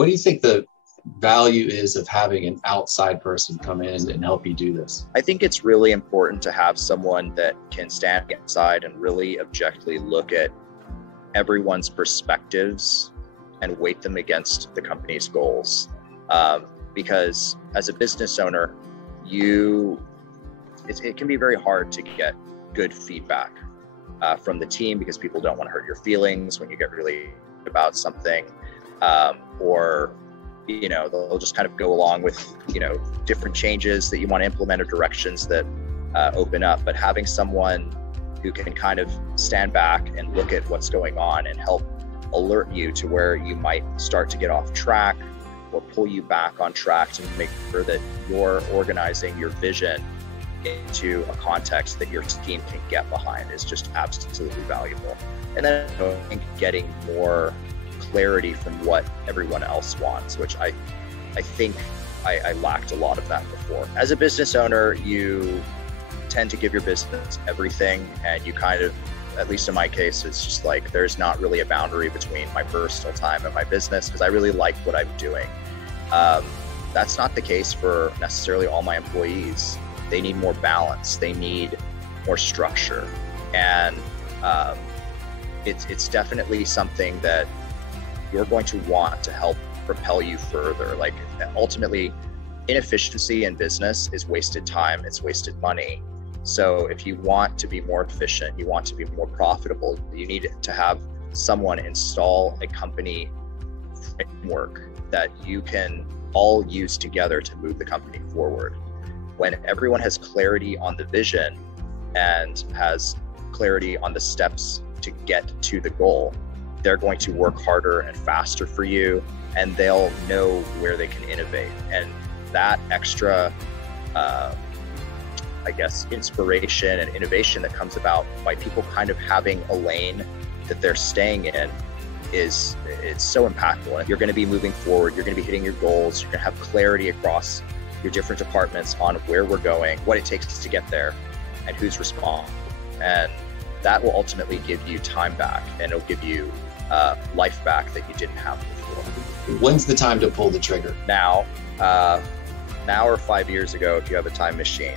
What do you think the value is of having an outside person come in and help you do this? I think it's really important to have someone that can stand outside and really objectively look at everyone's perspectives and weight them against the company's goals. Because as a business owner, it can be very hard to get good feedback from the team, because people don't want to hurt your feelings when you get really about something, or they'll just kind of go along with different changes that you want to implement or directions that open up. But having someone who can kind of stand back and look at what's going on and help alert you to where you might start to get off track, or pull you back on track to make sure that you're organizing your vision into a context that your team can get behind, is just absolutely valuable. And then I think getting more clarity from what everyone else wants, which I think I lacked a lot of that before. As a business owner, you tend to give your business everything, and you kind of, at least in my case, it's just like there's not really a boundary between my personal time and my business, because I really like what I'm doing. That's not the case for necessarily all my employees. They need more balance. They need more structure. And it's definitely something that you're going to want to help propel you further. Like, ultimately, inefficiency in business is wasted time, it's wasted money. So if you want to be more efficient, you want to be more profitable, you need to have someone install a company framework that you can all use together to move the company forward. When everyone has clarity on the vision and has clarity on the steps to get to the goal, they're going to work harder and faster for you, and they'll know where they can innovate. And that extra, inspiration and innovation that comes about by people kind of having a lane that they're staying in it's so impactful. You're going to be moving forward. You're going to be hitting your goals. You're going to have clarity across your different departments on where we're going, what it takes to get there, and who's responsible. And that will ultimately give you time back, and it'll give you life back that you didn't have before. When's the time to pull the trigger? Now or 5 years ago, if you have a time machine.